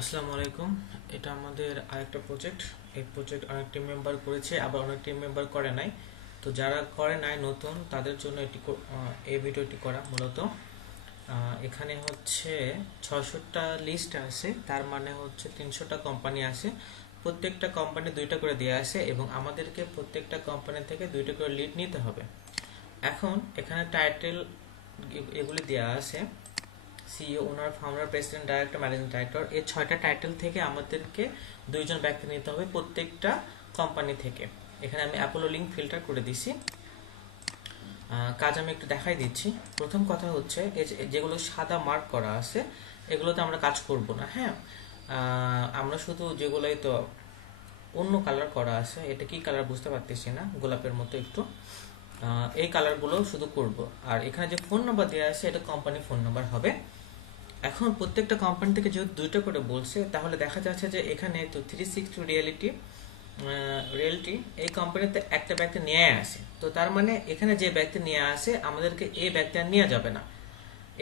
আসসালামু আলাইকুম। এটা আমাদের আরেকটা প্রজেক্ট। এই প্রজেক্ট অনেক টিম মেম্বার করেছে, আবার অনেক টিম মেম্বার করে নাই। তো যারা করে নাই নতুন তাদের জন্য এই ভিডিওটি করা মূলত। এখানে হচ্ছে 600টা লিস্ট আছে, তার মানে হচ্ছে 300টা কোম্পানি আছে। প্রত্যেকটা কোম্পানি দুইটা করে দেওয়া আছে এবং আমাদেরকে প্রত্যেকটা কোম্পানি থেকে দুইটা করে লিড নিতে হবে। এখন এখানে টাইটেল এগুলি দেওয়া আছে, CEO, owner, founder, president, director, managing director. এই 6টা টাইটেল থেকে আমাদেরকে দুইজন ব্যক্তি নিতে হবে প্রত্যেকটা কোম্পানি থেকে। এখানে আমি অ্যাপোলো লিঙ্ক ফিল্টার করে দিছি। কাজ আমি একটু দেখাই দিচ্ছি। প্রথম কথা হচ্ছে যেগুলো সাদা মার্ক করা আছে এগুলোতে আমরা কাজ করব না। হ্যাঁ, আমরা শুধু যেগুলোই তো অন্য কালার করা আছে, এটা কি কালার বুঝতে পারতেছি না, গোলাপের মতো একটু, এই কালারগুলো শুধু করব। আর এখানে যে ফোন নাম্বার দেওয়া আছে এটা কোম্পানি ফোন নাম্বার হবে। এখন প্রত্যেকটা কোম্পানি থেকে যেহেতু দুইটা করে বলছে, তাহলে দেখা যাচ্ছে যে এখানে তো 360 রিয়েলিটি এই কোম্পানিতে একটা ব্যক্তি নিয়ে আসে। তো তার মানে এখানে যে ব্যক্তি নিয়ে আসে আমাদেরকে এই ব্যক্তি আর নেওয়া যাবে না।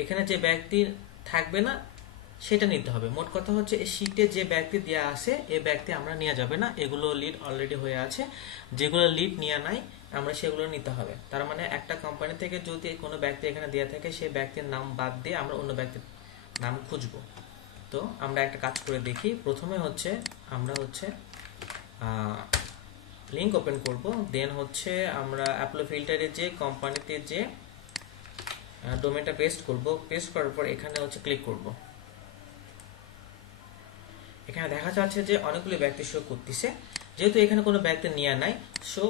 এখানে যে ব্যক্তি থাকবে না সেটা নিতে হবে। মোট কথা হচ্ছে এই শীটে যে ব্যক্তি দেওয়া আছে এই ব্যক্তি আমরা নেওয়া যাবে না। এগুলো লিড অলরেডি হয়ে আছে, যেগুলো লিড নেওয়া নাই আমরা সেগুলো নিতে হবে। তার মানে একটা কোম্পানি থেকে যদি কোনো ব্যক্তি এখানে দেওয়া থাকে সেই ব্যক্তির নাম বাদ দিয়ে আমরা অন্য ব্যক্তির নাম খুঁজবো। তো আমরা একটা কাজ করে দেখি। প্রথমে হচ্ছে আমরা হচ্ছে লিঙ্ক ওপেন করব, দেন হচ্ছে আমরা অ্যাপলো ফিল্টারে যে কোম্পানিতে যে ডোমেনটা পেস্ট করব, পেস্ট করার পর এখানে হচ্ছে ক্লিক করব। এখানে দেখা যাচ্ছে যে অনেকগুলো ব্যক্তি শো করতেছে, যেহেতু এখানে কোনো ব্যক্তি নেওয়া নাই। সো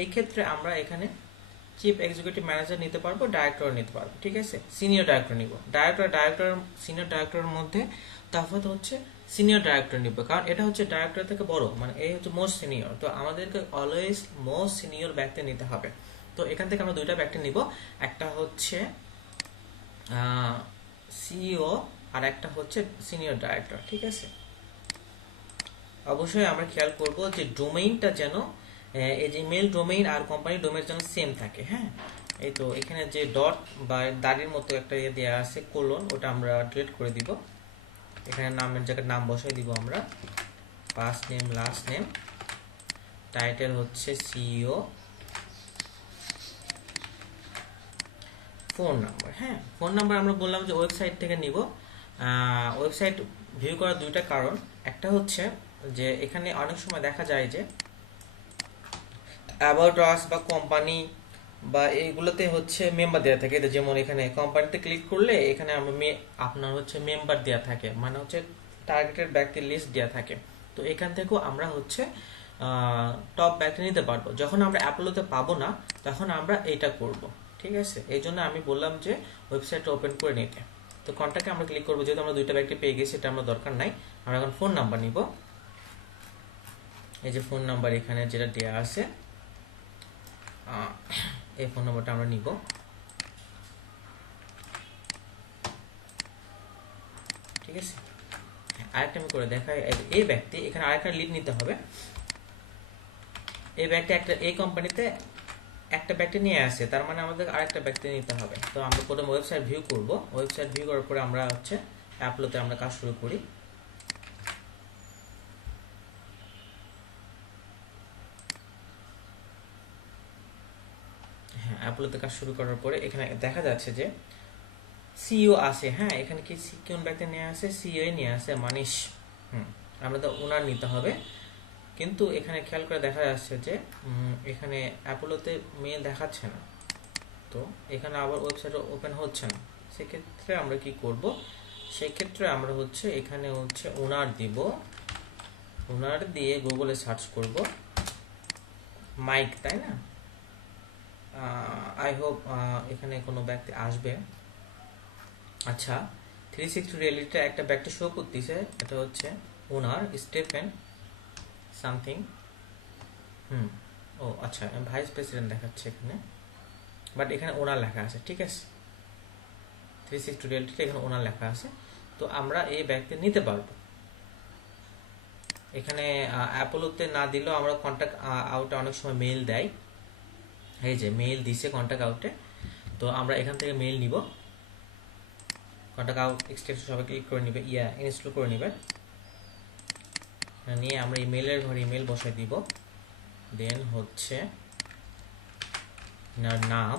এই ক্ষেত্রে আমরা এখানে চিফ এক্সিকিউটিভ ম্যানেজার নিতে পারবো, ডাইরেক্টর নিতে পারবো। ঠিক আছে, সিনিয়র ডাইরেক্টর নিব। সিনিয়র ডাইরেক্টর মধ্যে তফাৎ হচ্ছে সিনিয়র ডাইরেক্টর নিব, কারণ এটা হচ্ছে ডাইরেক্টর থেকে বড়, মানে এই হচ্ছে মোস্ট সিনিয়র। তো আমাদেরকে অলওয়েজ মোস্ট সিনিয়র ব্যক্তি নিতে হবে। তো এখান থেকে আমরা দুইটা ব্যক্তি নিব, একটা হচ্ছে সিইও আর একটা হচ্ছে সিনিয়র ডাইরেক্টর। ঠিক আছে, অবশ্যই আমরা খেয়াল করব যে ডোমেইনটা যেন এই যে মেল ডোমেইন আর কোম্পানি ডোমেইন যেন সেম থাকে। হ্যাঁ, এই তো এখানে যে ডট বা দাড়ির মতো একটা ইয়ে দেওয়া আছে কোলন, ওটা আমরা ডিলিট করে দিব। এখানে নামের জায়গায় নাম বসাই দিব আমরা, first name, last name, title হচ্ছে সিইও, ফোন নাম্বার। হ্যাঁ, ফোন নাম্বার আমরা বললাম যে ওয়েবসাইট থেকে নিব। ওয়েবসাইট ভিউ করার দুইটা কারণ। একটা হচ্ছে যে এখানে অনেক সময় দেখা যায় যে অ্যাবাউট আস বা কোম্পানি বা এইগুলোতে হচ্ছে মেম্বার দেওয়া থাকে। যেমন এখানে কোম্পানিতে ক্লিক করলে এখানে আপনার হচ্ছে মেম্বার দেওয়া থাকে, মানে হচ্ছে টার্গেটেড ব্যক্তির লিস্ট দেওয়া থাকে। তো এখান থেকেও আমরা হচ্ছে টপ ব্যক্তি নিতে পারবো। যখন আমরা অ্যাপলোতে পাবো না তখন আমরা এইটা করব। ঠিক আছে, এই জন্য আমি বললাম যে ওয়েবসাইটটা ওপেন করে নিতে। তো কন্ট্যাক্টে আমরা ক্লিক করবো, যেহেতু আমরা দুইটা ব্যক্তি পেয়ে গেছি এটা আমরা দরকার নাই। আমরা এখন ফোন নাম্বার নিব। এই যে ফোন নাম্বার এখানে যেটা দেওয়া আছে, এই ফোন নাম্বারটা আমরা নিব। ঠিক আছে, আরেকটা আমি করে দেখাই। এই ব্যক্তি এখানে আরেকটা লিড নিতে হবে। এই ব্যক্তি এই কোম্পানিতে একটা ব্যক্তি নিয়ে আসে, তার মানে আমাদের আরেকটা ব্যক্তি নিতে হবে। তো আমরা প্রথম ওয়েবসাইট ভিউ করব। ওয়েবসাইট ভিউ করার পরে আমরা হচ্ছে অ্যাপলোতে আমরা কাজ শুরু করি। হ্যাঁ, অ্যাপলোতে কাজ শুরু করার পরে এখানে দেখা যাচ্ছে যে সিইও আছে। হ্যাঁ, এখানে কি কোন ব্যক্তি নিয়ে আসে? সিইও নিয়ে আসে, মানিশ। আমরা তো ওনার নিতে হবে। কিন্তু এখানে খেয়াল করে দেখা যাচ্ছে যে এখানে অ্যাপোলোতে মেল দেখাচ্ছে না। তো এখানে আবার ওয়েবসাইট ওপেন হচ্ছে না। সেক্ষেত্রে আমরা কি করব? সেক্ষেত্রে আমরা হচ্ছে এখানে হচ্ছে ওনার দিব। ওনার দিয়ে গুগলে সার্চ করব মাইক, তাই না? আই হোপ এখানে কোনো ব্যক্তি আসবে। আচ্ছা, 360 রিয়েলিটিতে একটা ব্যক্তি শো করতেছে, এটা হচ্ছে ওনার স্টেফেন সামথিং। ও আচ্ছা, ভাইস প্রেসিডেন্ট দেখাচ্ছে এখানে, বাট এখানে ওনার লেখা আছে। ঠিক আছে, 360 রিয়েলিটিতে এখানে ওনার লেখা আছে। তো আমরা এই ব্যক্তি নিতে পারবো। এখানে অ্যাপোলোতে না দিলেও আমরা কন্ট্যাক্ট আউটে অনেক সময় মেল দেয়। এই যে মেল দিছে কন্ট্যাক্ট আউটে, তো আমরা এখান থেকে মেল নিব। কন্টাক্ট আউট এক্সটেনশন সবাই ক্লিক করে নেবে, ইনস্টল করে নেবে। নিয়ে আমরা ইমেলের ঘরে ইমেল বসাই দিব। দেন হচ্ছে নাম,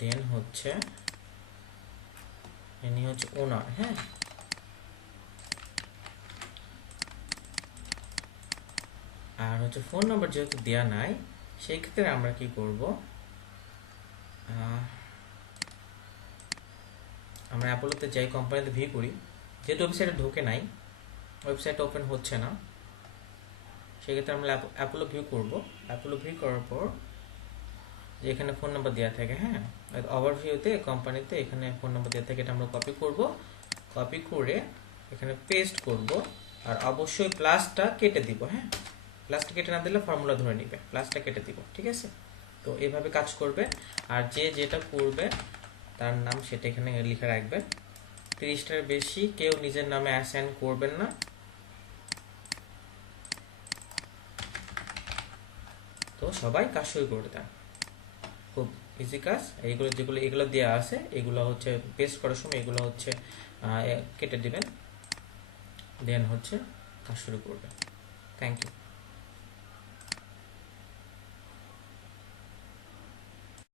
দেন হচ্ছে ইনি হচ্ছে ওনার। হ্যাঁ, আর হচ্ছে ফোন নাম্বার যেহেতু দেওয়া নাই, সেই ক্ষেত্রে আমরা কি করব, আমরা অ্যাপোলোতে যাই, কোম্পানিতে ভিউ করি। যেহেতু ওয়েবসাইটে ঢোকে নাই, ওয়েবসাইট ওপেন হচ্ছে না, সেক্ষেত্রে আমরা অ্যাপোলো ভিউ করব। অ্যাপোলো ভিউ করার পর যে এখানে ফোন নাম্বার দেওয়া থাকে, হ্যাঁ, ওভারভিউতে কোম্পানিতে এখানে ফোন নাম্বার দেওয়া থাকে, এটা আমরা কপি করব। কপি করে এখানে পেস্ট করব, আর অবশ্যই প্লাসটা কেটে দিব। হ্যাঁ, প্লাসটা কেটে না দিলে ফর্মুলা ধরে নিবে, প্লাসটা কেটে দিব। ঠিক আছে, তো এইভাবে কাজ করবে। আর যে যেটা করবে তার নাম সেটা এখানে লিখে রাখবে। 30টার বেশি কেউ নিজের নামে অ্যাসাইন করবেন না। তো সবাই কাজ শুরু করে দেন, খুব ইজি কাজ। এইগুলো এগুলো দেওয়া আছে, এগুলো হচ্ছে পেস্ট করার সময় এগুলো হচ্ছে কেটে দিবেন, দেন হচ্ছে কাজ শুরু করবেন। Thank you.